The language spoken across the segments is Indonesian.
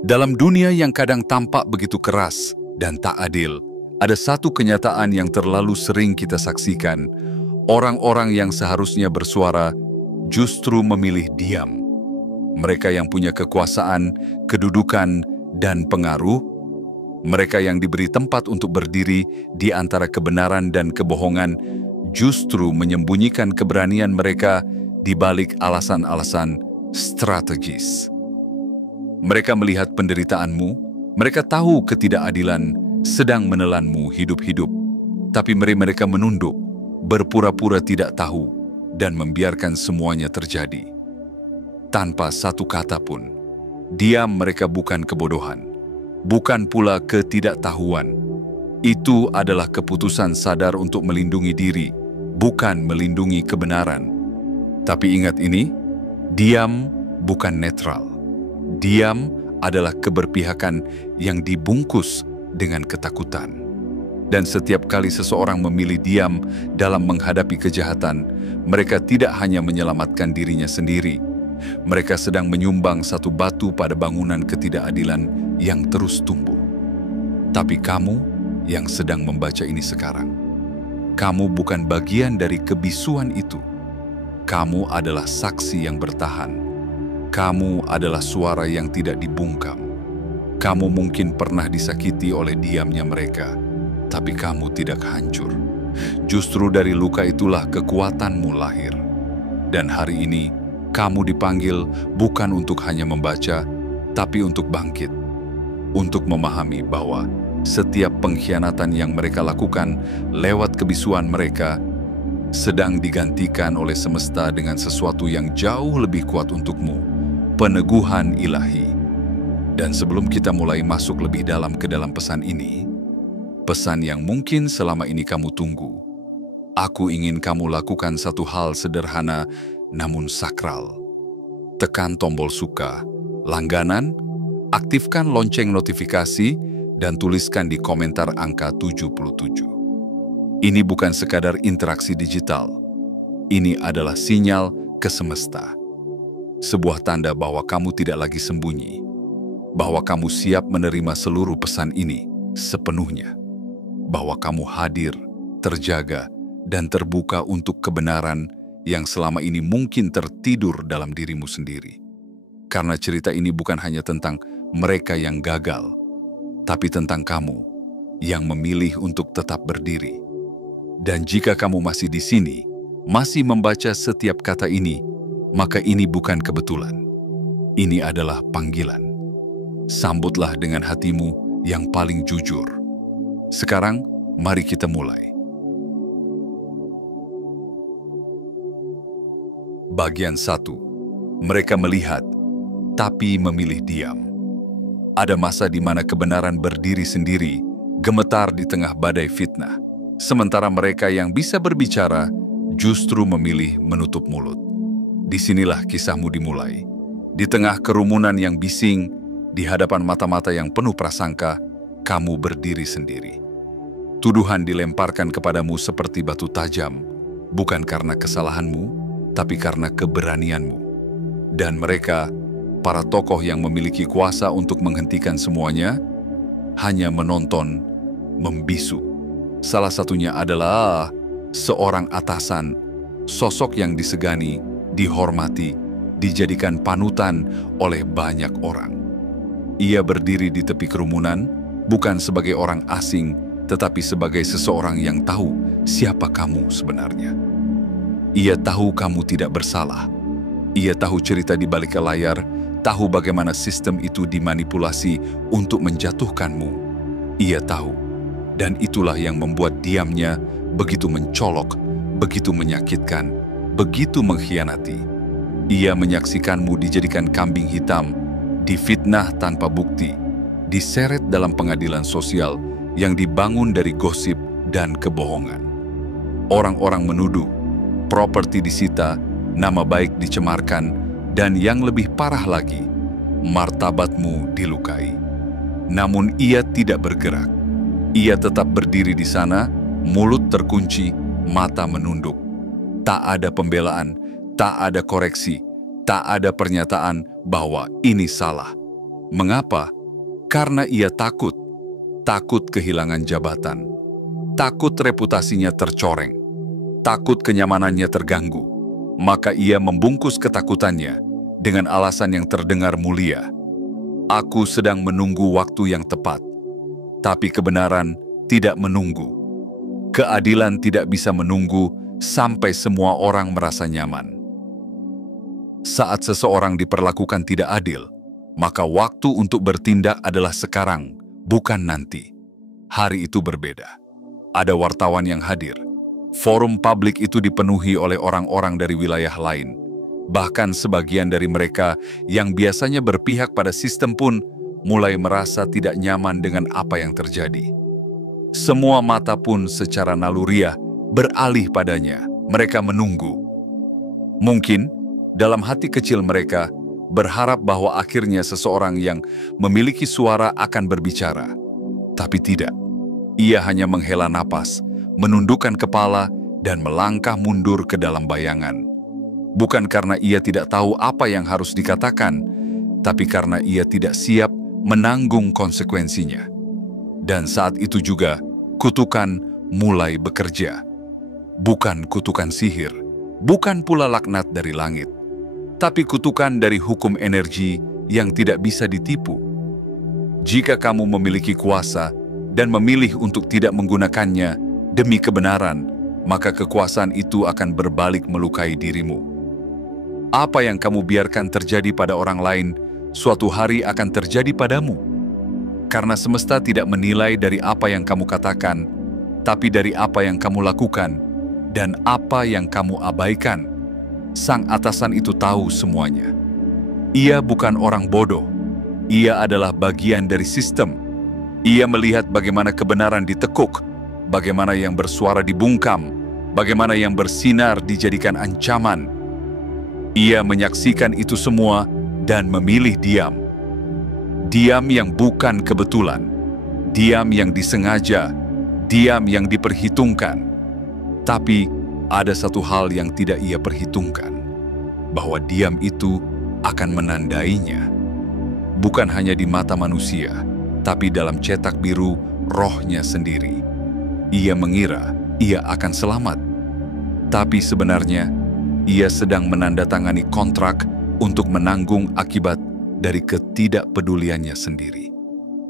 Dalam dunia yang kadang tampak begitu keras dan tak adil, ada satu kenyataan yang terlalu sering kita saksikan. Orang-orang yang seharusnya bersuara justru memilih diam. Mereka yang punya kekuasaan, kedudukan, dan pengaruh, mereka yang diberi tempat untuk berdiri di antara kebenaran dan kebohongan, justru menyembunyikan keberanian mereka di balik alasan-alasan strategis. Mereka melihat penderitaanmu, mereka tahu ketidakadilan sedang menelanmu hidup-hidup, tapi mereka menunduk, berpura-pura tidak tahu, dan membiarkan semuanya terjadi. Tanpa satu kata pun, diam mereka bukan kebodohan, bukan pula ketidaktahuan. Itu adalah keputusan sadar untuk melindungi diri, bukan melindungi kebenaran. Tapi ingat ini, diam bukan netral. Diam adalah keberpihakan yang dibungkus dengan ketakutan. Dan setiap kali seseorang memilih diam dalam menghadapi kejahatan, mereka tidak hanya menyelamatkan dirinya sendiri. Mereka sedang menyumbang satu batu pada bangunan ketidakadilan yang terus tumbuh. Tapi kamu yang sedang membaca ini sekarang, kamu bukan bagian dari kebisuan itu. Kamu adalah saksi yang bertahan. Kamu adalah suara yang tidak dibungkam. Kamu mungkin pernah disakiti oleh diamnya mereka, tapi kamu tidak hancur. Justru dari luka itulah kekuatanmu lahir. Dan hari ini, kamu dipanggil bukan untuk hanya membaca, tapi untuk bangkit. Untuk memahami bahwa setiap pengkhianatan yang mereka lakukan lewat kebisuan mereka sedang digantikan oleh semesta dengan sesuatu yang jauh lebih kuat untukmu, peneguhan ilahi. Dan sebelum kita mulai masuk lebih dalam ke dalam pesan ini, pesan yang mungkin selama ini kamu tunggu, aku ingin kamu lakukan satu hal sederhana namun sakral. Tekan tombol suka, langganan, aktifkan lonceng notifikasi, dan tuliskan di komentar angka 77. Ini bukan sekadar interaksi digital. Ini adalah sinyal ke semesta. Sebuah tanda bahwa kamu tidak lagi sembunyi, bahwa kamu siap menerima seluruh pesan ini sepenuhnya, bahwa kamu hadir, terjaga, dan terbuka untuk kebenaran yang selama ini mungkin tertidur dalam dirimu sendiri. Karena cerita ini bukan hanya tentang mereka yang gagal, tapi tentang kamu yang memilih untuk tetap berdiri. Dan jika kamu masih di sini, masih membaca setiap kata ini, maka ini bukan kebetulan. Ini adalah panggilan. Sambutlah dengan hatimu yang paling jujur. Sekarang, mari kita mulai. Bagian 1. Mereka melihat, tapi memilih diam. Ada masa di mana kebenaran berdiri sendiri, gemetar di tengah badai fitnah. Sementara mereka yang bisa berbicara justru memilih menutup mulut. Disinilah kisahmu dimulai. Di tengah kerumunan yang bising, di hadapan mata-mata yang penuh prasangka, kamu berdiri sendiri. Tuduhan dilemparkan kepadamu seperti batu tajam, bukan karena kesalahanmu, tapi karena keberanianmu. Dan mereka, para tokoh yang memiliki kuasa untuk menghentikan semuanya, hanya menonton, membisu. Salah satunya adalah seorang atasan, sosok yang disegani, dihormati, dijadikan panutan oleh banyak orang. Ia berdiri di tepi kerumunan, bukan sebagai orang asing, tetapi sebagai seseorang yang tahu siapa kamu sebenarnya. Ia tahu kamu tidak bersalah. Ia tahu cerita di balik layar, tahu bagaimana sistem itu dimanipulasi untuk menjatuhkanmu. Ia tahu. Dan itulah yang membuat diamnya begitu mencolok, begitu menyakitkan, begitu mengkhianati. Ia menyaksikanmu dijadikan kambing hitam, difitnah tanpa bukti, diseret dalam pengadilan sosial yang dibangun dari gosip dan kebohongan. Orang-orang menuduh, properti disita, nama baik dicemarkan, dan yang lebih parah lagi, martabatmu dilukai. Namun ia tidak bergerak. Ia tetap berdiri di sana, mulut terkunci, mata menunduk. Tak ada pembelaan, tak ada koreksi, tak ada pernyataan bahwa ini salah. Mengapa? Karena ia takut. Takut kehilangan jabatan. Takut reputasinya tercoreng. Takut kenyamanannya terganggu. Maka ia membungkus ketakutannya dengan alasan yang terdengar mulia. Aku sedang menunggu waktu yang tepat. Tapi kebenaran tidak menunggu. Keadilan tidak bisa menunggu sampai semua orang merasa nyaman. Saat seseorang diperlakukan tidak adil, maka waktu untuk bertindak adalah sekarang, bukan nanti. Hari itu berbeda. Ada wartawan yang hadir. Forum publik itu dipenuhi oleh orang-orang dari wilayah lain. Bahkan sebagian dari mereka yang biasanya berpihak pada sistem pun mulai merasa tidak nyaman dengan apa yang terjadi. Semua mata pun secara naluriah beralih padanya. Mereka menunggu. Mungkin dalam hati kecil mereka berharap bahwa akhirnya seseorang yang memiliki suara akan berbicara. Tapi tidak. Ia hanya menghela napas, menundukkan kepala, dan melangkah mundur ke dalam bayangan. Bukan karena ia tidak tahu apa yang harus dikatakan, tapi karena ia tidak siap menanggung konsekuensinya. Dan saat itu juga, kutukan mulai bekerja. Bukan kutukan sihir, bukan pula laknat dari langit, tapi kutukan dari hukum energi yang tidak bisa ditipu. Jika kamu memiliki kuasa dan memilih untuk tidak menggunakannya demi kebenaran, maka kekuasaan itu akan berbalik melukai dirimu. Apa yang kamu biarkan terjadi pada orang lain, suatu hari akan terjadi padamu. Karena semesta tidak menilai dari apa yang kamu katakan, tapi dari apa yang kamu lakukan dan apa yang kamu abaikan. Sang atasan itu tahu semuanya. Ia bukan orang bodoh. Ia adalah bagian dari sistem. Ia melihat bagaimana kebenaran ditekuk, bagaimana yang bersuara dibungkam, bagaimana yang bersinar dijadikan ancaman. Ia menyaksikan itu semua dan memilih diam. Diam yang bukan kebetulan, diam yang disengaja, diam yang diperhitungkan. Tapi ada satu hal yang tidak ia perhitungkan, bahwa diam itu akan menandainya. Bukan hanya di mata manusia, tapi dalam cetak biru rohnya sendiri. Ia mengira ia akan selamat, tapi sebenarnya ia sedang menandatangani kontrak untuk menanggung akibat dari ketidakpeduliannya sendiri.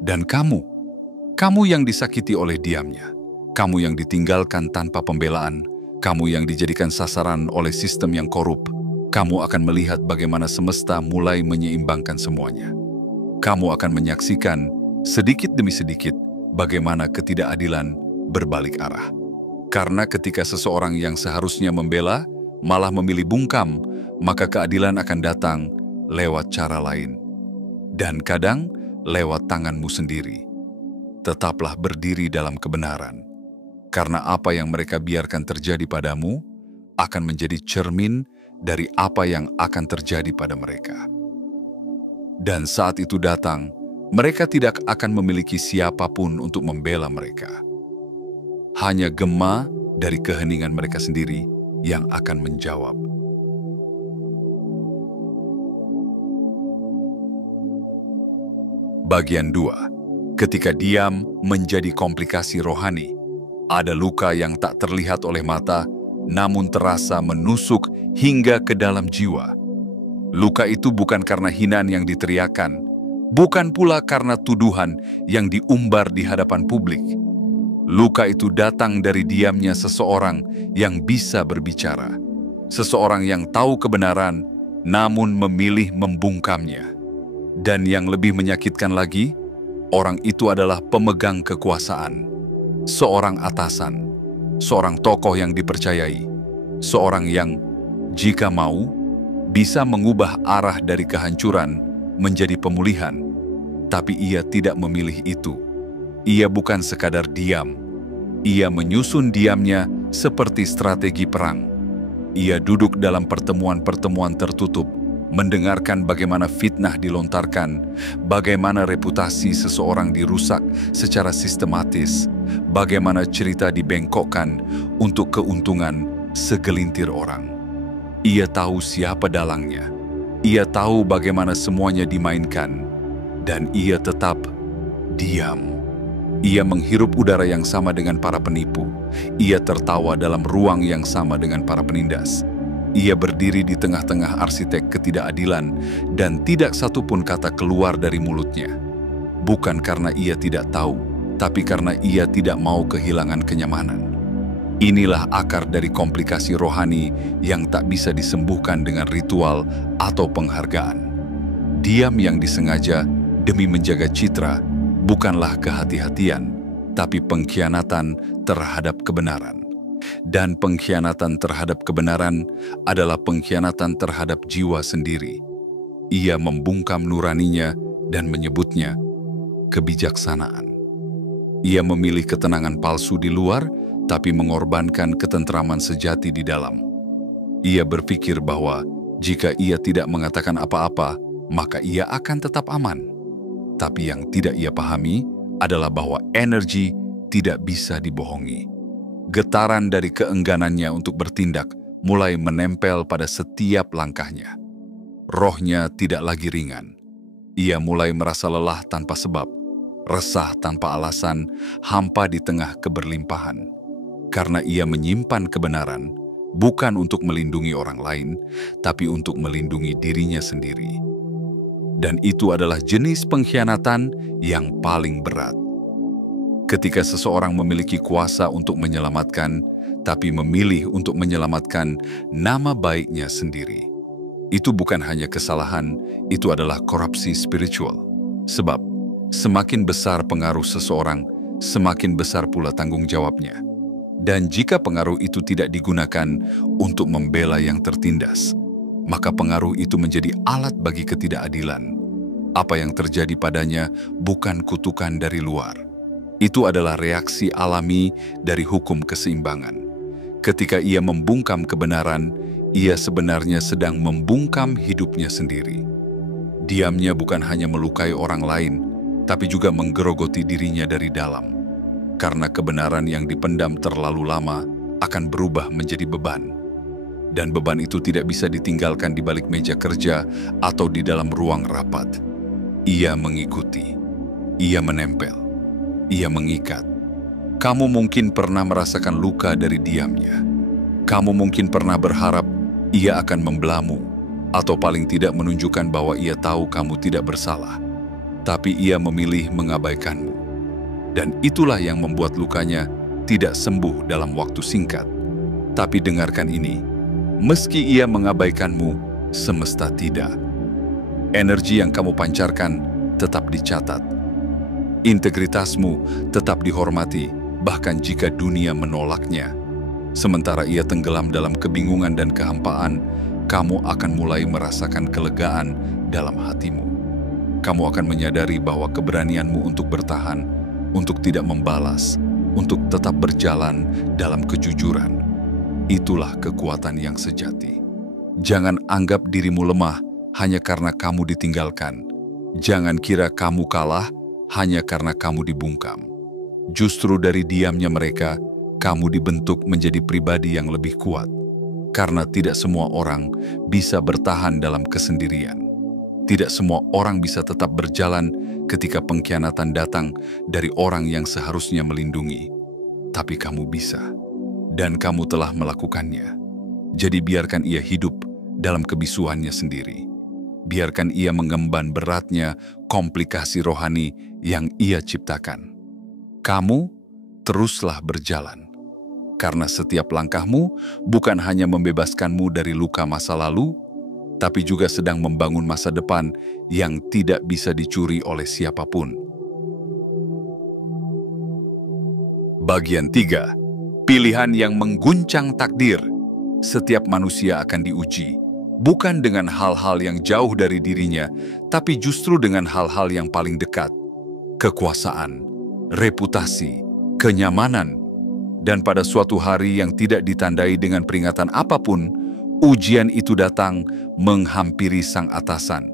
Dan kamu yang disakiti oleh diamnya, kamu yang ditinggalkan tanpa pembelaan, kamu yang dijadikan sasaran oleh sistem yang korup, kamu akan melihat bagaimana semesta mulai menyeimbangkan semuanya. Kamu akan menyaksikan sedikit demi sedikit bagaimana ketidakadilan berbalik arah. Karena ketika seseorang yang seharusnya membela malah memilih bungkam, maka keadilan akan datang lewat cara lain. Dan kadang lewat tanganmu sendiri. Tetaplah berdiri dalam kebenaran. Karena apa yang mereka biarkan terjadi padamu akan menjadi cermin dari apa yang akan terjadi pada mereka. Dan saat itu datang, mereka tidak akan memiliki siapapun untuk membela mereka. Hanya gema dari keheningan mereka sendiri yang akan menjawab. Bagian 2. Ketika diam menjadi komplikasi rohani, ada luka yang tak terlihat oleh mata, namun terasa menusuk hingga ke dalam jiwa. Luka itu bukan karena hinaan yang diteriakan, bukan pula karena tuduhan yang diumbar di hadapan publik. Luka itu datang dari diamnya seseorang yang bisa berbicara. Seseorang yang tahu kebenaran, namun memilih membungkamnya. Dan yang lebih menyakitkan lagi, orang itu adalah pemegang kekuasaan. Seorang atasan, seorang tokoh yang dipercayai, seorang yang, jika mau, bisa mengubah arah dari kehancuran menjadi pemulihan. Tapi ia tidak memilih itu. Ia bukan sekadar diam. Ia menyusun diamnya seperti strategi perang. Ia duduk dalam pertemuan-pertemuan tertutup, mendengarkan bagaimana fitnah dilontarkan, bagaimana reputasi seseorang dirusak secara sistematis, bagaimana cerita dibengkokkan untuk keuntungan segelintir orang. Ia tahu siapa dalangnya. Ia tahu bagaimana semuanya dimainkan. Dan ia tetap diam. Ia menghirup udara yang sama dengan para penipu. Ia tertawa dalam ruang yang sama dengan para penindas. Ia berdiri di tengah-tengah arsitek ketidakadilan dan tidak satupun kata keluar dari mulutnya. Bukan karena ia tidak tahu, tapi karena ia tidak mau kehilangan kenyamanan. Inilah akar dari komplikasi rohani yang tak bisa disembuhkan dengan ritual atau penghargaan. Diam yang disengaja demi menjaga citra bukanlah kehati-hatian, tapi pengkhianatan terhadap kebenaran. Dan pengkhianatan terhadap kebenaran adalah pengkhianatan terhadap jiwa sendiri. Ia membungkam nuraninya dan menyebutnya kebijaksanaan. Ia memilih ketenangan palsu di luar, tapi mengorbankan ketentraman sejati di dalam. Ia berpikir bahwa jika ia tidak mengatakan apa-apa, maka ia akan tetap aman. Tapi yang tidak ia pahami adalah bahwa energi tidak bisa dibohongi. Getaran dari keengganannya untuk bertindak mulai menempel pada setiap langkahnya. Rohnya tidak lagi ringan. Ia mulai merasa lelah tanpa sebab, resah tanpa alasan, hampa di tengah keberlimpahan. Karena ia menyimpan kebenaran, bukan untuk melindungi orang lain, tapi untuk melindungi dirinya sendiri. Dan itu adalah jenis pengkhianatan yang paling berat. Ketika seseorang memiliki kuasa untuk menyelamatkan, tapi memilih untuk menyelamatkan nama baiknya sendiri. Itu bukan hanya kesalahan, itu adalah korupsi spiritual. Sebab, semakin besar pengaruh seseorang, semakin besar pula tanggung jawabnya. Dan jika pengaruh itu tidak digunakan untuk membela yang tertindas, maka pengaruh itu menjadi alat bagi ketidakadilan. Apa yang terjadi padanya bukan kutukan dari luar. Itu adalah reaksi alami dari hukum keseimbangan. Ketika ia membungkam kebenaran, ia sebenarnya sedang membungkam hidupnya sendiri. Diamnya bukan hanya melukai orang lain, tapi juga menggerogoti dirinya dari dalam. Karena kebenaran yang dipendam terlalu lama akan berubah menjadi beban. Dan beban itu tidak bisa ditinggalkan di balik meja kerja atau di dalam ruang rapat. Ia mengikuti, ia menempel, ia mengikat. Kamu mungkin pernah merasakan luka dari diamnya. Kamu mungkin pernah berharap ia akan membelamu, atau paling tidak menunjukkan bahwa ia tahu kamu tidak bersalah. Tapi ia memilih mengabaikanmu. Dan itulah yang membuat lukanya tidak sembuh dalam waktu singkat. Tapi dengarkan ini, meski ia mengabaikanmu, semesta tidak. Energi yang kamu pancarkan tetap dicatat. Integritasmu tetap dihormati, bahkan jika dunia menolaknya. Sementara ia tenggelam dalam kebingungan dan kehampaan, kamu akan mulai merasakan kelegaan dalam hatimu. Kamu akan menyadari bahwa keberanianmu untuk bertahan, untuk tidak membalas, untuk tetap berjalan dalam kejujuran. Itulah kekuatan yang sejati. Jangan anggap dirimu lemah hanya karena kamu ditinggalkan. Jangan kira kamu kalah hanya karena kamu dibungkam. Justru dari diamnya mereka, kamu dibentuk menjadi pribadi yang lebih kuat. Karena tidak semua orang bisa bertahan dalam kesendirian. Tidak semua orang bisa tetap berjalan ketika pengkhianatan datang dari orang yang seharusnya melindungi. Tapi kamu bisa, dan kamu telah melakukannya. Jadi biarkan ia hidup dalam kebisuannya sendiri. Biarkan ia mengemban beratnya komplikasi rohani yang ia ciptakan. Kamu teruslah berjalan. Karena setiap langkahmu bukan hanya membebaskanmu dari luka masa lalu, tapi juga sedang membangun masa depan yang tidak bisa dicuri oleh siapapun. Bagian 3. Pilihan yang mengguncang takdir. Setiap manusia akan diuji, bukan dengan hal-hal yang jauh dari dirinya, tapi justru dengan hal-hal yang paling dekat. Kekuasaan, reputasi, kenyamanan, dan pada suatu hari yang tidak ditandai dengan peringatan apapun, ujian itu datang menghampiri sang atasan.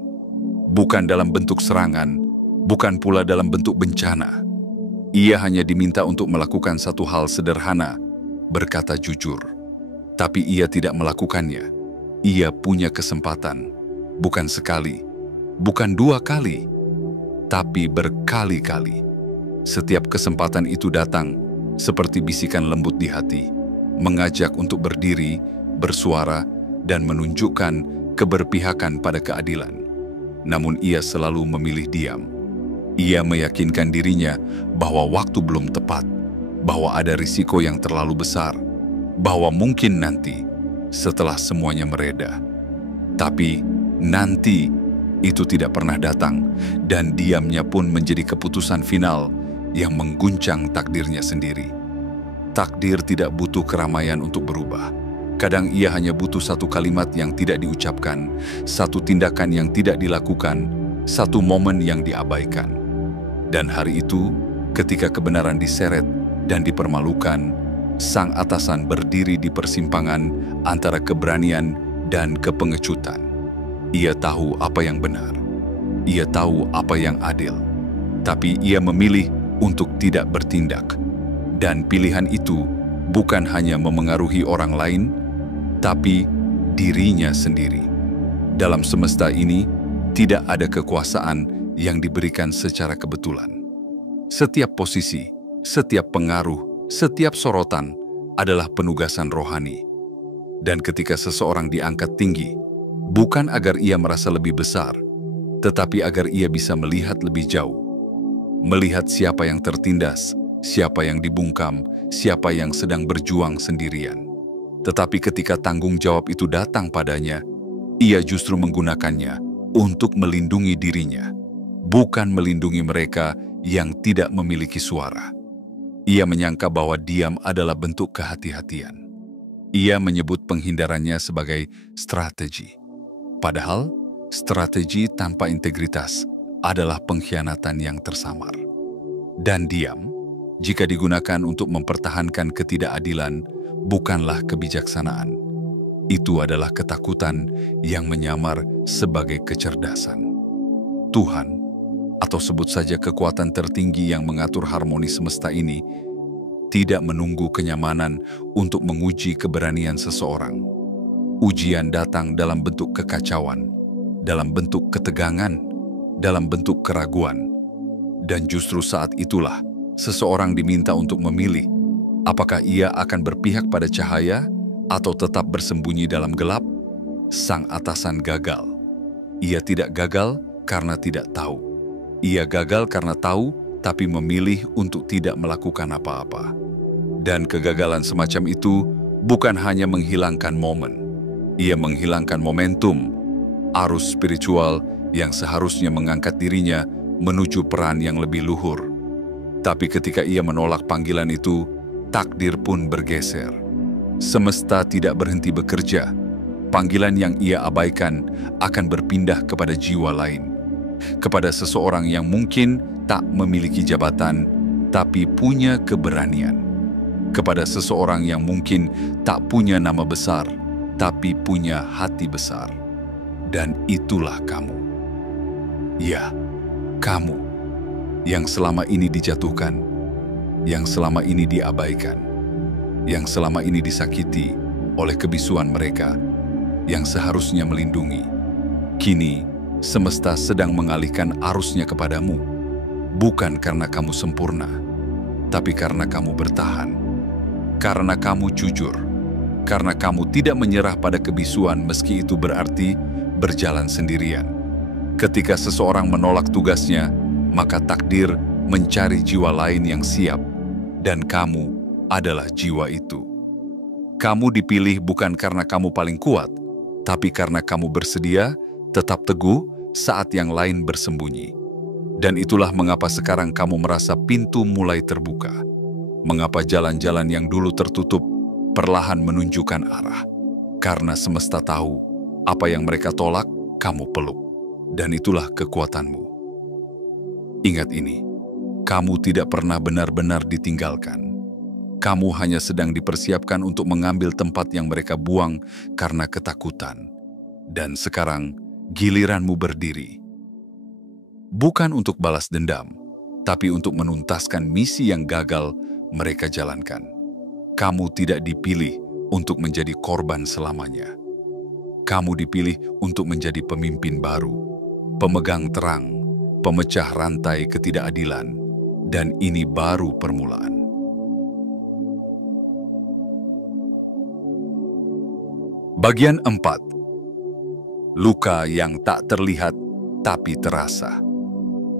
Bukan dalam bentuk serangan, bukan pula dalam bentuk bencana. Ia hanya diminta untuk melakukan satu hal sederhana, berkata jujur. Tapi ia tidak melakukannya. Ia punya kesempatan, bukan sekali, bukan 2 kali, tapi berkali-kali. Setiap kesempatan itu datang seperti bisikan lembut di hati, mengajak untuk berdiri, bersuara, dan menunjukkan keberpihakan pada keadilan. Namun ia selalu memilih diam. Ia meyakinkan dirinya bahwa waktu belum tepat, bahwa ada risiko yang terlalu besar, bahwa mungkin nanti, setelah semuanya mereda. Tapi nanti itu tidak pernah datang, dan diamnya pun menjadi keputusan final yang mengguncang takdirnya sendiri. Takdir tidak butuh keramaian untuk berubah. Kadang ia hanya butuh satu kalimat yang tidak diucapkan, satu tindakan yang tidak dilakukan, satu momen yang diabaikan. Dan hari itu, ketika kebenaran diseret dan dipermalukan, sang atasan berdiri di persimpangan antara keberanian dan kepengecutan. Ia tahu apa yang benar. Ia tahu apa yang adil. Tapi ia memilih untuk tidak bertindak. Dan pilihan itu bukan hanya memengaruhi orang lain, tapi dirinya sendiri. Dalam semesta ini, tidak ada kekuasaan yang diberikan secara kebetulan. Setiap posisi, setiap pengaruh, setiap sorotan adalah penugasan rohani. Dan ketika seseorang diangkat tinggi, bukan agar ia merasa lebih besar, tetapi agar ia bisa melihat lebih jauh. Melihat siapa yang tertindas, siapa yang dibungkam, siapa yang sedang berjuang sendirian. Tetapi ketika tanggung jawab itu datang padanya, ia justru menggunakannya untuk melindungi dirinya, bukan melindungi mereka yang tidak memiliki suara. Ia menyangka bahwa diam adalah bentuk kehati-hatian. Ia menyebut penghindarannya sebagai strategi. Padahal, strategi tanpa integritas adalah pengkhianatan yang tersamar. Dan diam, jika digunakan untuk mempertahankan ketidakadilan, bukanlah kebijaksanaan. Itu adalah ketakutan yang menyamar sebagai kecerdasan. Tuhan, atau sebut saja kekuatan tertinggi yang mengatur harmoni semesta ini, tidak menunggu kenyamanan untuk menguji keberanian seseorang. Ujian datang dalam bentuk kekacauan, dalam bentuk ketegangan, dalam bentuk keraguan. Dan justru saat itulah seseorang diminta untuk memilih apakah ia akan berpihak pada cahaya atau tetap bersembunyi dalam gelap. Sang atasan gagal. Ia tidak gagal karena tidak tahu. Ia gagal karena tahu, tapi memilih untuk tidak melakukan apa-apa. Dan kegagalan semacam itu bukan hanya menghilangkan momen. Ia menghilangkan momentum, arus spiritual yang seharusnya mengangkat dirinya menuju peran yang lebih luhur. Tapi ketika ia menolak panggilan itu, takdir pun bergeser. Semesta tidak berhenti bekerja. Panggilan yang ia abaikan akan berpindah kepada jiwa lain. Kepada seseorang yang mungkin tak memiliki jabatan, tapi punya keberanian. Kepada seseorang yang mungkin tak punya nama besar, tapi punya hati besar. Dan itulah kamu. Ya, kamu yang selama ini dijatuhkan, yang selama ini diabaikan, yang selama ini disakiti oleh kebisuan mereka, yang seharusnya melindungi. Kini, semesta sedang mengalihkan arusnya kepadamu, bukan karena kamu sempurna, tapi karena kamu bertahan, karena kamu jujur, karena kamu tidak menyerah pada kebisuan meski itu berarti berjalan sendirian. Ketika seseorang menolak tugasnya, maka takdir mencari jiwa lain yang siap, dan kamu adalah jiwa itu. Kamu dipilih bukan karena kamu paling kuat, tapi karena kamu bersedia tetap teguh saat yang lain bersembunyi. Dan itulah mengapa sekarang kamu merasa pintu mulai terbuka. Mengapa jalan-jalan yang dulu tertutup perlahan menunjukkan arah. Karena semesta tahu apa yang mereka tolak, kamu peluk. Dan itulah kekuatanmu. Ingat ini, kamu tidak pernah benar-benar ditinggalkan. Kamu hanya sedang dipersiapkan untuk mengambil tempat yang mereka buang karena ketakutan. Dan sekarang, giliranmu berdiri. Bukan untuk balas dendam, tapi untuk menuntaskan misi yang gagal mereka jalankan. Kamu tidak dipilih untuk menjadi korban selamanya. Kamu dipilih untuk menjadi pemimpin baru, pemegang terang, pemecah rantai ketidakadilan, dan ini baru permulaan. Bagian 4. Luka yang tak terlihat tapi terasa.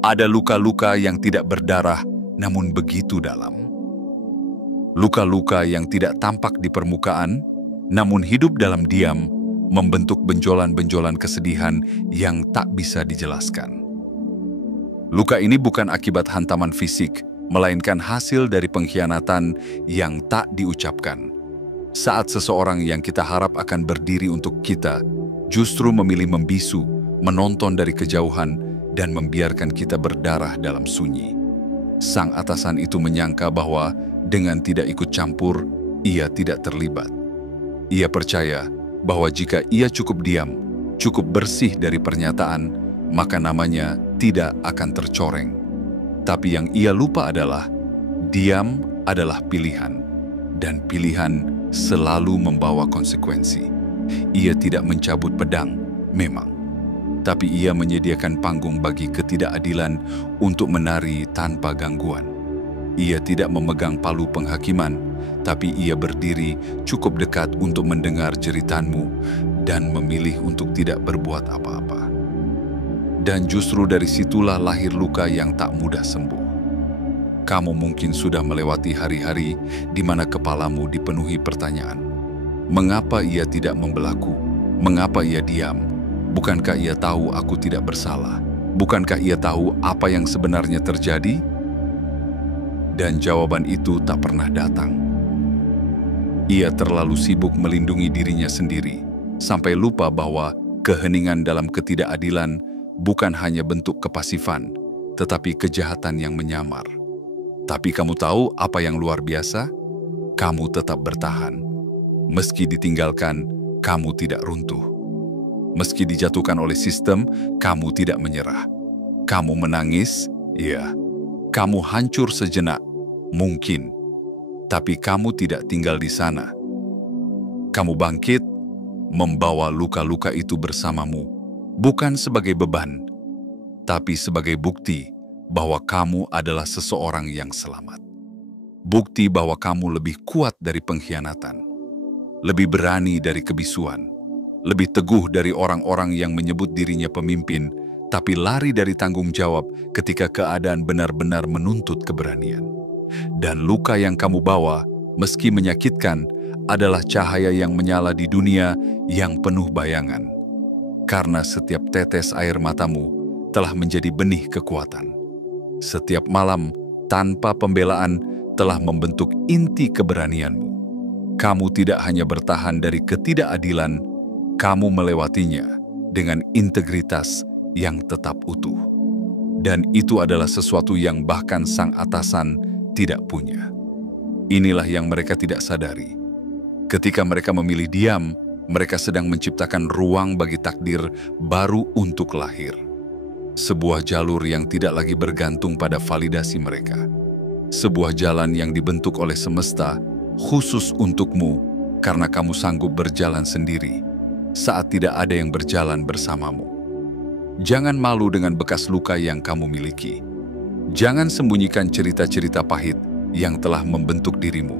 Ada luka-luka yang tidak berdarah namun begitu dalam. Luka-luka yang tidak tampak di permukaan namun hidup dalam diam, membentuk benjolan-benjolan kesedihan yang tak bisa dijelaskan. Luka ini bukan akibat hantaman fisik, melainkan hasil dari pengkhianatan yang tak diucapkan. Saat seseorang yang kita harap akan berdiri untuk kita, justru memilih membisu, menonton dari kejauhan, dan membiarkan kita berdarah dalam sunyi. Sang atasan itu menyangka bahwa dengan tidak ikut campur, ia tidak terlibat. Ia percaya bahwa jika ia cukup diam, cukup bersih dari pernyataan, maka namanya tidak akan tercoreng. Tapi yang ia lupa adalah, diam adalah pilihan, dan pilihan selalu membawa konsekuensi. Ia tidak mencabut pedang, memang, tapi ia menyediakan panggung bagi ketidakadilan untuk menari tanpa gangguan. Ia tidak memegang palu penghakiman, tapi ia berdiri cukup dekat untuk mendengar jeritanmu dan memilih untuk tidak berbuat apa-apa. Dan justru dari situlah lahir luka yang tak mudah sembuh. Kamu mungkin sudah melewati hari-hari di mana kepalamu dipenuhi pertanyaan. Mengapa ia tidak membelahku? Mengapa ia diam? Bukankah ia tahu aku tidak bersalah? Bukankah ia tahu apa yang sebenarnya terjadi? Dan jawaban itu tak pernah datang. Ia terlalu sibuk melindungi dirinya sendiri, sampai lupa bahwa keheningan dalam ketidakadilan bukan hanya bentuk kepasifan, tetapi kejahatan yang menyamar. Tapi kamu tahu apa yang luar biasa? Kamu tetap bertahan. Meski ditinggalkan, kamu tidak runtuh. Meski dijatuhkan oleh sistem, kamu tidak menyerah. Kamu menangis, iya. Kamu hancur sejenak, mungkin. Tapi kamu tidak tinggal di sana. Kamu bangkit, membawa luka-luka itu bersamamu, bukan sebagai beban, tapi sebagai bukti bahwa kamu adalah seseorang yang selamat. Bukti bahwa kamu lebih kuat dari pengkhianatan, lebih berani dari kebisuan, lebih teguh dari orang-orang yang menyebut dirinya pemimpin, tapi lari dari tanggung jawab ketika keadaan benar-benar menuntut keberanian. Dan luka yang kamu bawa, meski menyakitkan, adalah cahaya yang menyala di dunia yang penuh bayangan. Karena setiap tetes air matamu telah menjadi benih kekuatan. Setiap malam, tanpa pembelaan, telah membentuk inti keberanianmu. Kamu tidak hanya bertahan dari ketidakadilan, kamu melewatinya dengan integritas yang tetap utuh. Dan itu adalah sesuatu yang bahkan sang atasan tidak punya. Inilah yang mereka tidak sadari. Ketika mereka memilih diam, mereka sedang menciptakan ruang bagi takdir baru untuk lahir. Sebuah jalur yang tidak lagi bergantung pada validasi mereka. Sebuah jalan yang dibentuk oleh semesta khusus untukmu karena kamu sanggup berjalan sendiri saat tidak ada yang berjalan bersamamu. Jangan malu dengan bekas luka yang kamu miliki. Jangan sembunyikan cerita-cerita pahit yang telah membentuk dirimu,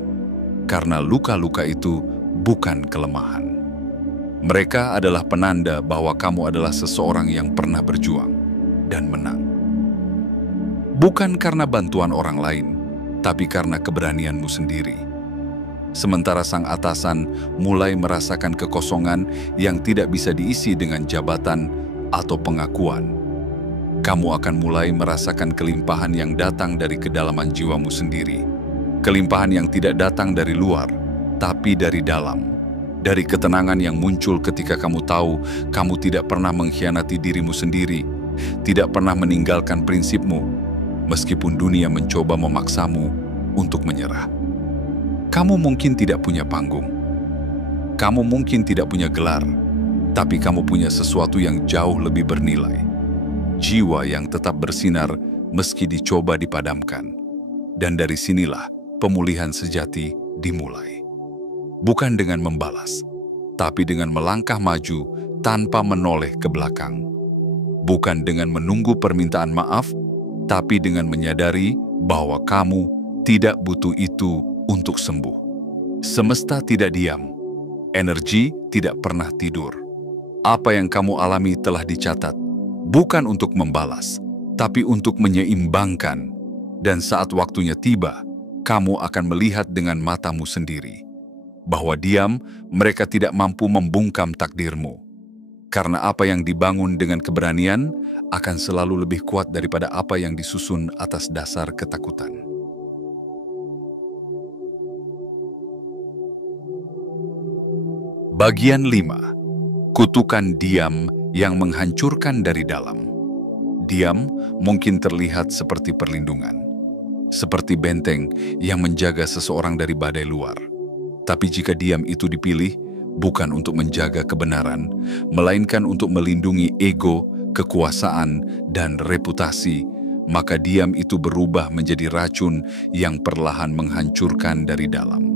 karena luka-luka itu bukan kelemahan. Mereka adalah penanda bahwa kamu adalah seseorang yang pernah berjuang dan menang. Bukan karena bantuan orang lain, tapi karena keberanianmu sendiri. Sementara sang atasan mulai merasakan kekosongan yang tidak bisa diisi dengan jabatan atau pengakuan, kamu akan mulai merasakan kelimpahan yang datang dari kedalaman jiwamu sendiri. Kelimpahan yang tidak datang dari luar, tapi dari dalam. Dari ketenangan yang muncul ketika kamu tahu kamu tidak pernah mengkhianati dirimu sendiri, tidak pernah meninggalkan prinsipmu, meskipun dunia mencoba memaksamu untuk menyerah. Kamu mungkin tidak punya panggung. Kamu mungkin tidak punya gelar, tapi kamu punya sesuatu yang jauh lebih bernilai. Jiwa yang tetap bersinar meski dicoba dipadamkan. Dan dari sinilah pemulihan sejati dimulai. Bukan dengan membalas, tapi dengan melangkah maju tanpa menoleh ke belakang. bukan dengan menunggu permintaan maaf, tapi dengan menyadari bahwa kamu tidak butuh itu untuk sembuh. Semesta tidak diam, energi tidak pernah tidur. Apa yang kamu alami telah dicatat, bukan untuk membalas, tapi untuk menyeimbangkan. Dan saat waktunya tiba, kamu akan melihat dengan matamu sendiri bahwa diam mereka tidak mampu membungkam takdirmu. Karena apa yang dibangun dengan keberanian akan selalu lebih kuat daripada apa yang disusun atas dasar ketakutan. Bagian 5. Kutukan diam yang menghancurkan dari dalam. Diam mungkin terlihat seperti perlindungan, seperti benteng yang menjaga seseorang dari badai luar. Tapi jika diam itu dipilih, bukan untuk menjaga kebenaran, melainkan untuk melindungi ego, kekuasaan, dan reputasi, maka diam itu berubah menjadi racun yang perlahan menghancurkan dari dalam.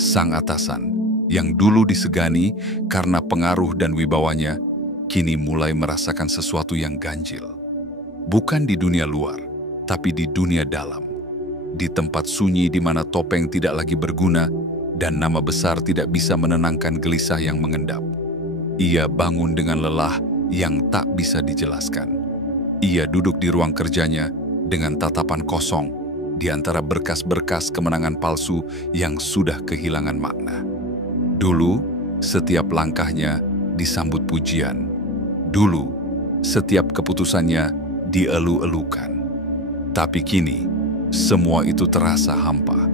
Sang atasan, yang dulu disegani karena pengaruh dan wibawanya, kini mulai merasakan sesuatu yang ganjil. Bukan di dunia luar, tapi di dunia dalam. Di tempat sunyi di mana topeng tidak lagi berguna, dan nama besar tidak bisa menenangkan gelisah yang mengendap. Ia bangun dengan lelah yang tak bisa dijelaskan. Ia duduk di ruang kerjanya dengan tatapan kosong di antara berkas-berkas kemenangan palsu yang sudah kehilangan makna. Dulu, setiap langkahnya disambut pujian. Dulu, setiap keputusannya dielu-elukan. Tapi kini, semua itu terasa hampa.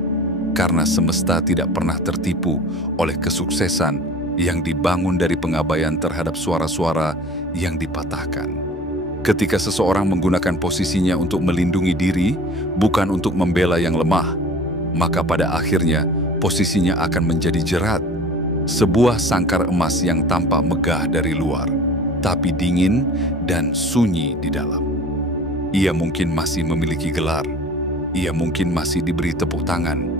Karena semesta tidak pernah tertipu oleh kesuksesan yang dibangun dari pengabaian terhadap suara-suara yang dipatahkan. Ketika seseorang menggunakan posisinya untuk melindungi diri, bukan untuk membela yang lemah, maka pada akhirnya posisinya akan menjadi jerat, sebuah sangkar emas yang tampak megah dari luar, tapi dingin dan sunyi di dalam. Ia mungkin masih memiliki gelar, ia mungkin masih diberi tepuk tangan,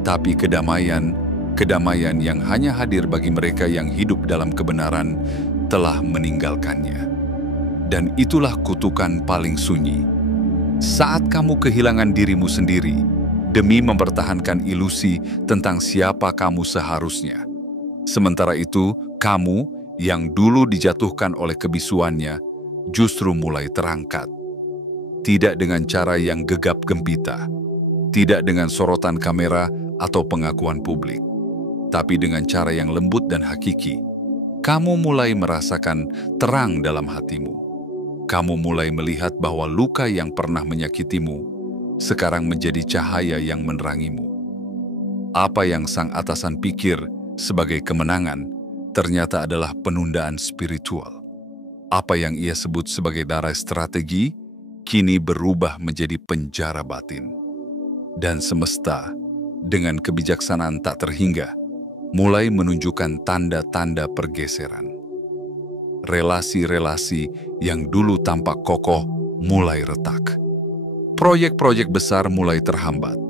tapi kedamaian yang hanya hadir bagi mereka yang hidup dalam kebenaran telah meninggalkannya. Dan itulah kutukan paling sunyi. Saat kamu kehilangan dirimu sendiri demi mempertahankan ilusi tentang siapa kamu seharusnya. Sementara itu, kamu yang dulu dijatuhkan oleh kebisuannya justru mulai terangkat. Tidak dengan cara yang gegap gempita, tidak dengan sorotan kamera atau pengakuan publik, tapi dengan cara yang lembut dan hakiki. Kamu mulai merasakan terang dalam hatimu. Kamu mulai melihat bahwa luka yang pernah menyakitimu sekarang menjadi cahaya yang menerangimu. Apa yang sang atasan pikir sebagai kemenangan ternyata adalah penundaan spiritual. Apa yang ia sebut sebagai darah strategi kini berubah menjadi penjara batin. Dan semesta, dengan kebijaksanaan tak terhingga, mulai menunjukkan tanda-tanda pergeseran. Relasi-relasi yang dulu tampak kokoh mulai retak. Proyek-proyek besar mulai terhambat.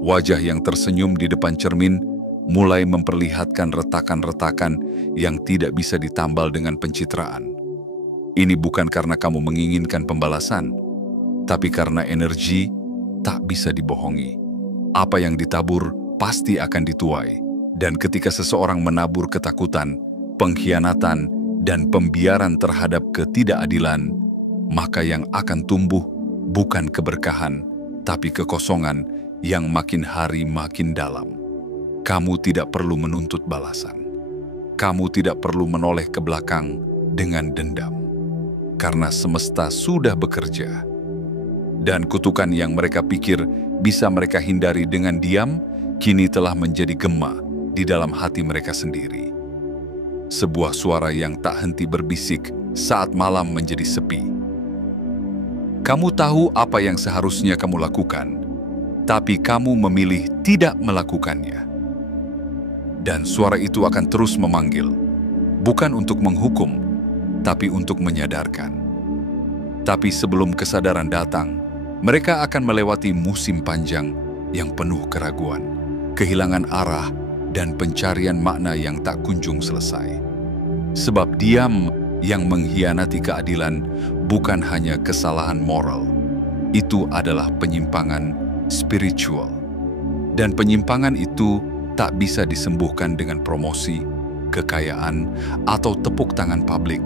Wajah yang tersenyum di depan cermin mulai memperlihatkan retakan-retakan yang tidak bisa ditambal dengan pencitraan. Ini bukan karena kamu menginginkan pembalasan, tapi karena energi tak bisa dibohongi. Apa yang ditabur pasti akan dituai. Dan ketika seseorang menabur ketakutan, pengkhianatan, dan pembiaran terhadap ketidakadilan, maka yang akan tumbuh bukan keberkahan, tapi kekosongan yang makin hari makin dalam. Kamu tidak perlu menuntut balasan. Kamu tidak perlu menoleh ke belakang dengan dendam. Karena semesta sudah bekerja. Dan kutukan yang mereka pikir bisa mereka hindari dengan diam, kini telah menjadi gema di dalam hati mereka sendiri. Sebuah suara yang tak henti berbisik saat malam menjadi sepi. Kamu tahu apa yang seharusnya kamu lakukan, tapi kamu memilih tidak melakukannya. Dan suara itu akan terus memanggil, bukan untuk menghukum, tapi untuk menyadarkan. Tapi sebelum kesadaran datang, mereka akan melewati musim panjang yang penuh keraguan, kehilangan arah, dan pencarian makna yang tak kunjung selesai. Sebab diam yang mengkhianati keadilan bukan hanya kesalahan moral. Itu adalah penyimpangan spiritual. Dan penyimpangan itu tak bisa disembuhkan dengan promosi, kekayaan, atau tepuk tangan publik.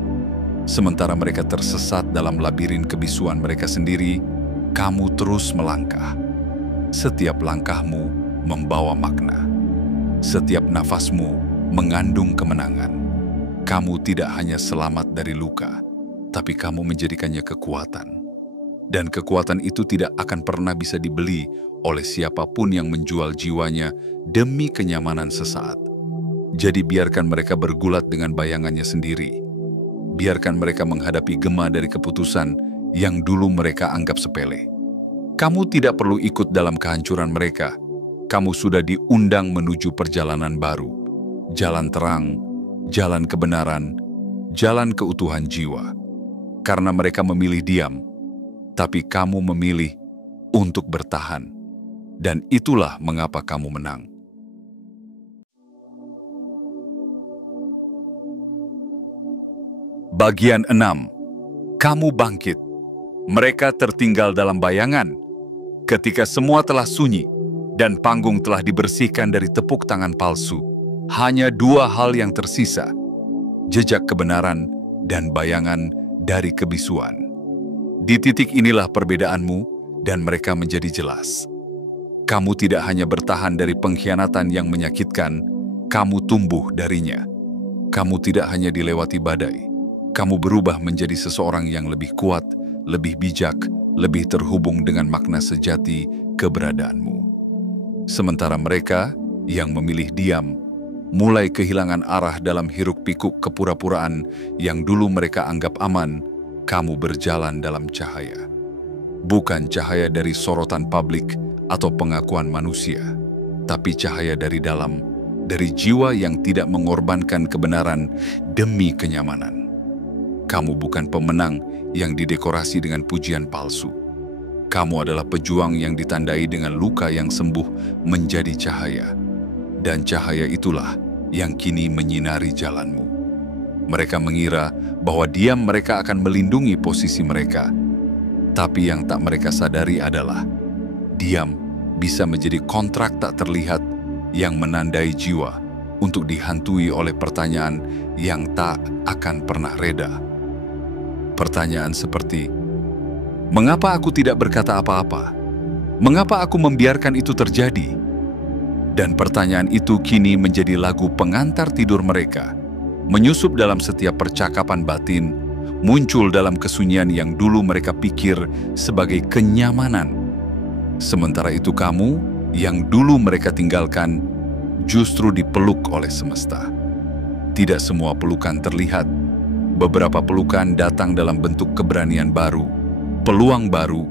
Sementara mereka tersesat dalam labirin kebisuan mereka sendiri, kamu terus melangkah. Setiap langkahmu membawa makna. Setiap nafasmu mengandung kemenangan. Kamu tidak hanya selamat dari luka, tapi kamu menjadikannya kekuatan. Dan kekuatan itu tidak akan pernah bisa dibeli oleh siapapun yang menjual jiwanya demi kenyamanan sesaat. Jadi biarkan mereka bergulat dengan bayangannya sendiri. Biarkan mereka menghadapi gema dari keputusan yang dulu mereka anggap sepele. Kamu tidak perlu ikut dalam kehancuran mereka. Kamu sudah diundang menuju perjalanan baru. Jalan terang, jalan kebenaran, jalan keutuhan jiwa. Karena mereka memilih diam, tapi kamu memilih untuk bertahan. Dan itulah mengapa kamu menang. Bagian 6. Kamu bangkit. Mereka tertinggal dalam bayangan. Ketika semua telah sunyi dan panggung telah dibersihkan dari tepuk tangan palsu, hanya dua hal yang tersisa: jejak kebenaran dan bayangan dari kebisuan. Di titik inilah perbedaanmu dan mereka menjadi jelas. Kamu tidak hanya bertahan dari pengkhianatan yang menyakitkan, kamu tumbuh darinya. Kamu tidak hanya dilewati badai, kamu berubah menjadi seseorang yang lebih kuat, lebih bijak, lebih terhubung dengan makna sejati keberadaanmu. Sementara mereka yang memilih diam, mulai kehilangan arah dalam hiruk-pikuk kepura-puraan yang dulu mereka anggap aman, kamu berjalan dalam cahaya. Bukan cahaya dari sorotan publik atau pengakuan manusia, tapi cahaya dari dalam, dari jiwa yang tidak mengorbankan kebenaran demi kenyamanan. Kamu bukan pemenang yang didekorasi dengan pujian palsu. Kamu adalah pejuang yang ditandai dengan luka yang sembuh menjadi cahaya. Dan cahaya itulah yang kini menyinari jalanmu. Mereka mengira bahwa diam mereka akan melindungi posisi mereka. Tapi yang tak mereka sadari adalah diam bisa menjadi kontrak tak terlihat yang menandai jiwa untuk dihantui oleh pertanyaan yang tak akan pernah reda. Pertanyaan seperti, mengapa aku tidak berkata apa-apa? Mengapa aku membiarkan itu terjadi? Dan pertanyaan itu kini menjadi lagu pengantar tidur mereka, menyusup dalam setiap percakapan batin, muncul dalam kesunyian yang dulu mereka pikir sebagai kenyamanan. Sementara itu kamu, yang dulu mereka tinggalkan, justru dipeluk oleh semesta. Tidak semua pelukan terlihat. Beberapa pelukan datang dalam bentuk keberanian baru, peluang baru,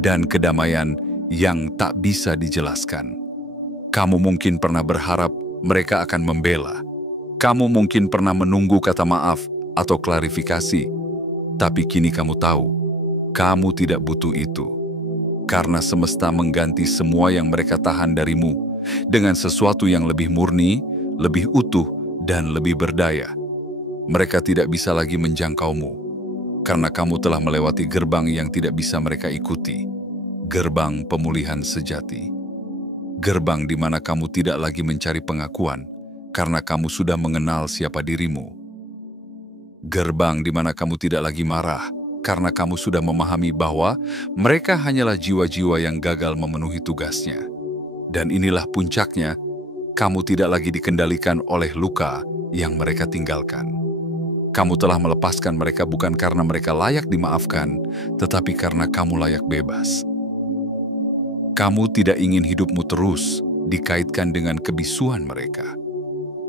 dan kedamaian yang tak bisa dijelaskan. Kamu mungkin pernah berharap mereka akan membela. Kamu mungkin pernah menunggu kata maaf atau klarifikasi. Tapi kini kamu tahu, kamu tidak butuh itu. Karena semesta mengganti semua yang mereka tahan darimu dengan sesuatu yang lebih murni, lebih utuh, dan lebih berdaya. Mereka tidak bisa lagi menjangkaumu, karena kamu telah melewati gerbang yang tidak bisa mereka ikuti. Gerbang pemulihan sejati. Gerbang di mana kamu tidak lagi mencari pengakuan, karena kamu sudah mengenal siapa dirimu. Gerbang di mana kamu tidak lagi marah, karena kamu sudah memahami bahwa mereka hanyalah jiwa-jiwa yang gagal memenuhi tugasnya. Dan inilah puncaknya, kamu tidak lagi dikendalikan oleh luka yang mereka tinggalkan. Kamu telah melepaskan mereka bukan karena mereka layak dimaafkan, tetapi karena kamu layak bebas. Kamu tidak ingin hidupmu terus dikaitkan dengan kebisuan mereka.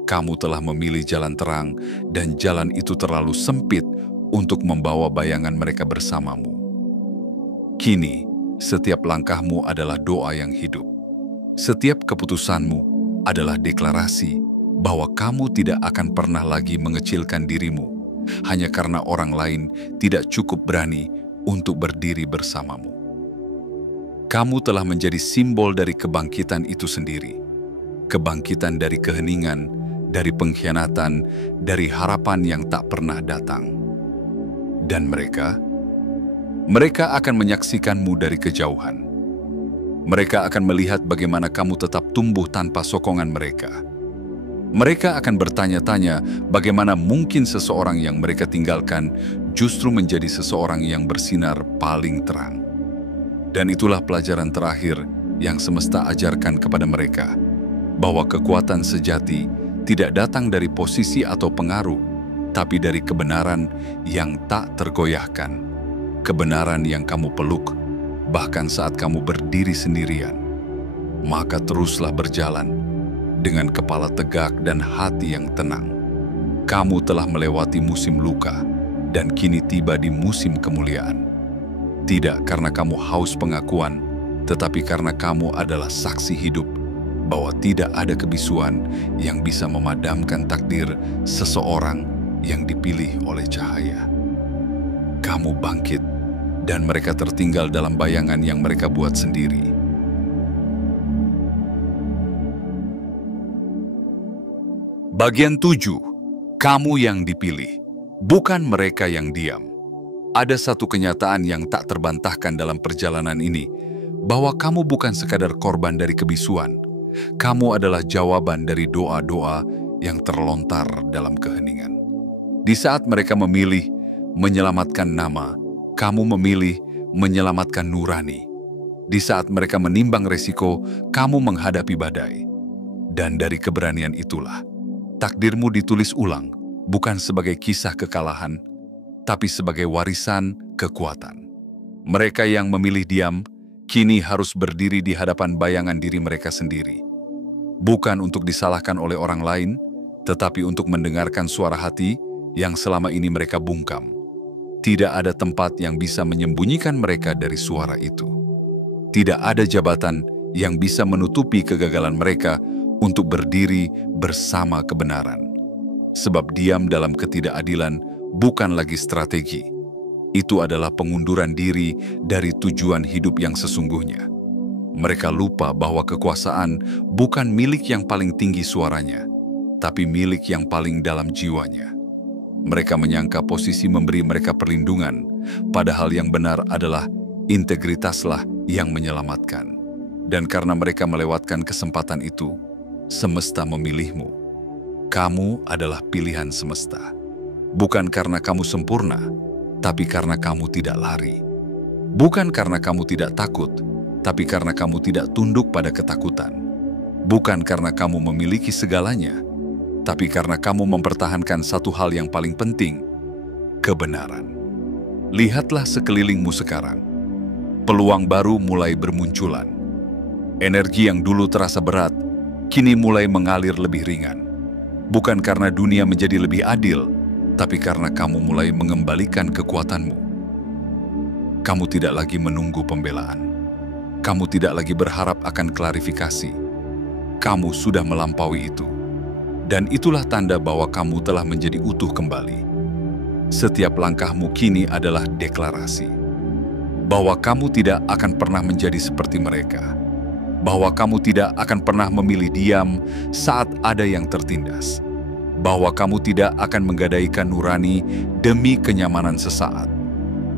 Kamu telah memilih jalan terang, dan jalan itu terlalu sempit untuk membawa bayangan mereka bersamamu. Kini, setiap langkahmu adalah doa yang hidup. Setiap keputusanmu adalah deklarasi bahwa kamu tidak akan pernah lagi mengecilkan dirimu hanya karena orang lain tidak cukup berani untuk berdiri bersamamu. Kamu telah menjadi simbol dari kebangkitan itu sendiri. Kebangkitan dari keheningan, dari pengkhianatan, dari harapan yang tak pernah datang. Dan mereka akan menyaksikanmu dari kejauhan. Mereka akan melihat bagaimana kamu tetap tumbuh tanpa sokongan mereka. Mereka akan bertanya-tanya bagaimana mungkin seseorang yang mereka tinggalkan justru menjadi seseorang yang bersinar paling terang. Dan itulah pelajaran terakhir yang semesta ajarkan kepada mereka, bahwa kekuatan sejati tidak datang dari posisi atau pengaruh, tapi dari kebenaran yang tak tergoyahkan. Kebenaran yang kamu peluk, bahkan saat kamu berdiri sendirian. Maka teruslah berjalan dengan kepala tegak dan hati yang tenang. Kamu telah melewati musim luka dan kini tiba di musim kemuliaan. Tidak karena kamu haus pengakuan, tetapi karena kamu adalah saksi hidup bahwa tidak ada kebisuan yang bisa memadamkan takdir seseorang yang dipilih oleh cahaya. Kamu bangkit, dan mereka tertinggal dalam bayangan yang mereka buat sendiri. Bagian 7. Kamu yang dipilih, bukan mereka yang diam. Ada satu kenyataan yang tak terbantahkan dalam perjalanan ini, bahwa kamu bukan sekadar korban dari kebisuan. Kamu adalah jawaban dari doa-doa yang terlontar dalam keheningan. Di saat mereka memilih menyelamatkan nama, kamu memilih menyelamatkan nurani. Di saat mereka menimbang resiko, kamu menghadapi badai. Dan dari keberanian itulah, takdirmu ditulis ulang, bukan sebagai kisah kekalahan, tapi sebagai warisan kekuatan. Mereka yang memilih diam, kini harus berdiri di hadapan bayangan diri mereka sendiri. Bukan untuk disalahkan oleh orang lain, tetapi untuk mendengarkan suara hati yang selama ini mereka bungkam. Tidak ada tempat yang bisa menyembunyikan mereka dari suara itu. Tidak ada jabatan yang bisa menutupi kegagalan mereka untuk berdiri bersama kebenaran. Sebab diam dalam ketidakadilan bukan lagi strategi. Itu adalah pengunduran diri dari tujuan hidup yang sesungguhnya. Mereka lupa bahwa kekuasaan bukan milik yang paling tinggi suaranya, tapi milik yang paling dalam jiwanya. Mereka menyangka posisi memberi mereka perlindungan, padahal yang benar adalah integritaslah yang menyelamatkan. Dan karena mereka melewatkan kesempatan itu, semesta memilihmu. Kamu adalah pilihan semesta. Bukan karena kamu sempurna, tapi karena kamu tidak lari. Bukan karena kamu tidak takut, tapi karena kamu tidak tunduk pada ketakutan. Bukan karena kamu memiliki segalanya, tapi karena kamu mempertahankan satu hal yang paling penting, kebenaran. Lihatlah sekelilingmu sekarang. Peluang baru mulai bermunculan. Energi yang dulu terasa berat, kini mulai mengalir lebih ringan. Bukan karena dunia menjadi lebih adil, tapi karena kamu mulai mengembalikan kekuatanmu. Kamu tidak lagi menunggu pembelaan. Kamu tidak lagi berharap akan klarifikasi. Kamu sudah melampaui itu. Dan itulah tanda bahwa kamu telah menjadi utuh kembali. Setiap langkahmu kini adalah deklarasi. Bahwa kamu tidak akan pernah menjadi seperti mereka. Bahwa kamu tidak akan pernah memilih diam saat ada yang tertindas. Bahwa kamu tidak akan menggadaikan nurani demi kenyamanan sesaat.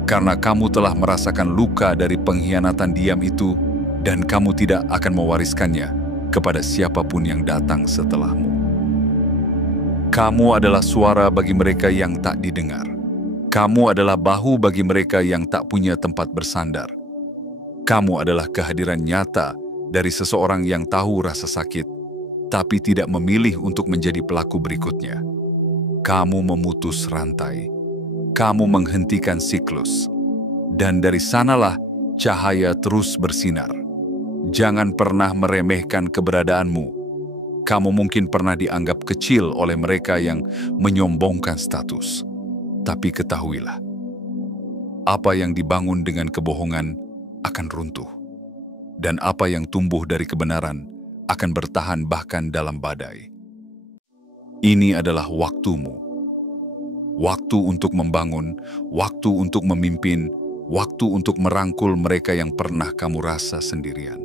Karena kamu telah merasakan luka dari pengkhianatan diam itu, dan kamu tidak akan mewariskannya kepada siapapun yang datang setelahmu. Kamu adalah suara bagi mereka yang tak didengar. Kamu adalah bahu bagi mereka yang tak punya tempat bersandar. Kamu adalah kehadiran nyata dari seseorang yang tahu rasa sakit, tapi tidak memilih untuk menjadi pelaku berikutnya. Kamu memutus rantai. Kamu menghentikan siklus. Dan dari sanalah cahaya terus bersinar. Jangan pernah meremehkan keberadaanmu. Kamu mungkin pernah dianggap kecil oleh mereka yang menyombongkan status. Tapi ketahuilah, apa yang dibangun dengan kebohongan akan runtuh. Dan apa yang tumbuh dari kebenaran akan bertahan bahkan dalam badai. Ini adalah waktumu. Waktu untuk membangun, waktu untuk memimpin, waktu untuk merangkul mereka yang pernah kamu rasa sendirian.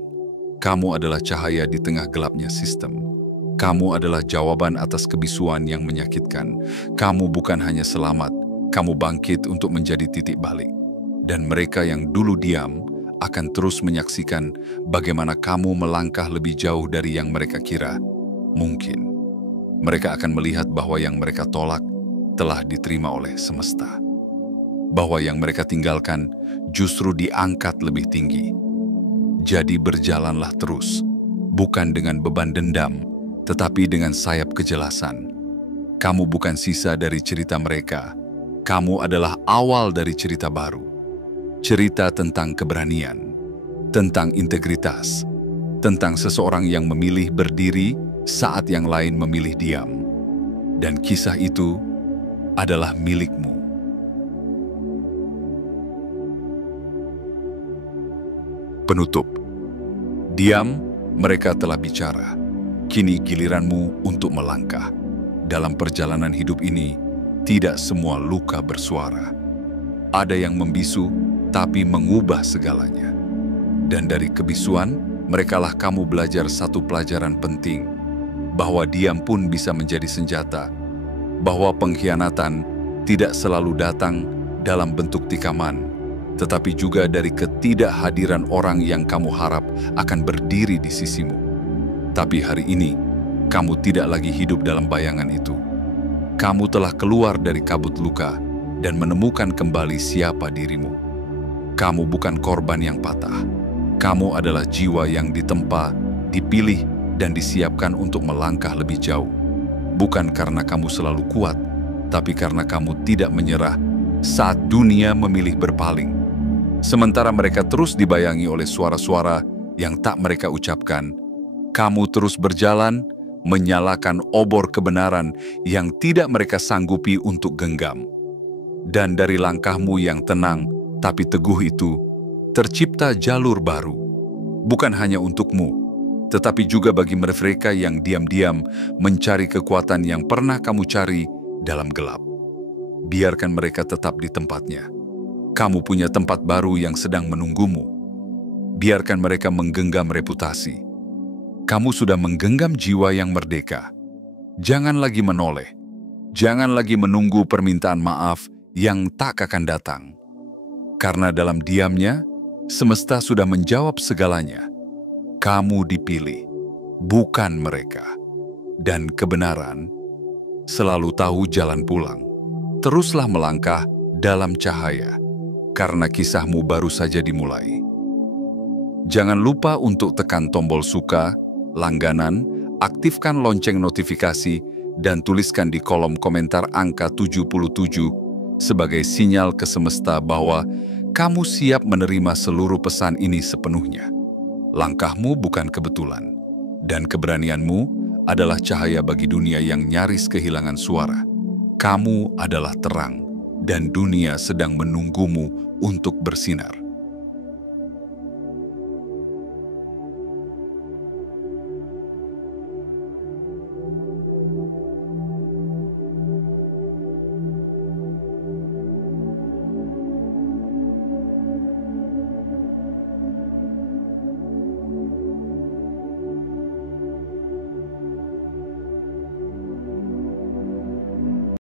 Kamu adalah cahaya di tengah gelapnya sistem. Kamu adalah jawaban atas kebisuan yang menyakitkan. Kamu bukan hanya selamat, Kamu bangkit untuk menjadi titik balik. Dan mereka yang dulu diam akan terus menyaksikan bagaimana kamu melangkah lebih jauh dari yang mereka kira mungkin. Mereka akan melihat bahwa yang mereka tolak telah diterima oleh semesta. Bahwa yang mereka tinggalkan justru diangkat lebih tinggi. Jadi berjalanlah terus, bukan dengan beban dendam, tetapi dengan sayap kejelasan. Kamu bukan sisa dari cerita mereka. Kamu adalah awal dari cerita baru. Cerita tentang keberanian, tentang integritas, tentang seseorang yang memilih berdiri saat yang lain memilih diam. Dan kisah itu adalah milikmu. Penutup. Diam, mereka telah bicara. Kini giliranmu untuk melangkah. Dalam perjalanan hidup ini, tidak semua luka bersuara. Ada yang membisu, tapi mengubah segalanya. Dan dari kebisuan, merekalah kamu belajar satu pelajaran penting, bahwa diam pun bisa menjadi senjata, bahwa pengkhianatan tidak selalu datang dalam bentuk tikaman, tetapi juga dari ketidakhadiran orang yang kamu harap akan berdiri di sisimu. Tapi hari ini, kamu tidak lagi hidup dalam bayangan itu. Kamu telah keluar dari kabut luka dan menemukan kembali siapa dirimu. Kamu bukan korban yang patah. Kamu adalah jiwa yang ditempa, dipilih, dan disiapkan untuk melangkah lebih jauh. Bukan karena kamu selalu kuat, tapi karena kamu tidak menyerah saat dunia memilih berpaling. Sementara mereka terus dibayangi oleh suara-suara yang tak mereka ucapkan, kamu terus berjalan, menyalakan obor kebenaran yang tidak mereka sanggupi untuk genggam. Dan dari langkahmu yang tenang tapi teguh itu, tercipta jalur baru. Bukan hanya untukmu, tetapi juga bagi mereka yang diam-diam mencari kekuatan yang pernah kamu cari dalam gelap. Biarkan mereka tetap di tempatnya. Kamu punya tempat baru yang sedang menunggumu. Biarkan mereka menggenggam reputasi. Kamu sudah menggenggam jiwa yang merdeka. Jangan lagi menoleh. Jangan lagi menunggu permintaan maaf yang tak akan datang. Karena dalam diamnya, semesta sudah menjawab segalanya. Kamu dipilih, bukan mereka. Dan kebenaran selalu tahu jalan pulang. Teruslah melangkah dalam cahaya, karena kisahmu baru saja dimulai. Jangan lupa untuk tekan tombol suka, langganan, aktifkan lonceng notifikasi, dan tuliskan di kolom komentar angka 77 sebagai sinyal ke semesta bahwa kamu siap menerima seluruh pesan ini sepenuhnya. Langkahmu bukan kebetulan, dan keberanianmu adalah cahaya bagi dunia yang nyaris kehilangan suara. Kamu adalah terang, dan dunia sedang menunggumu untuk bersinar.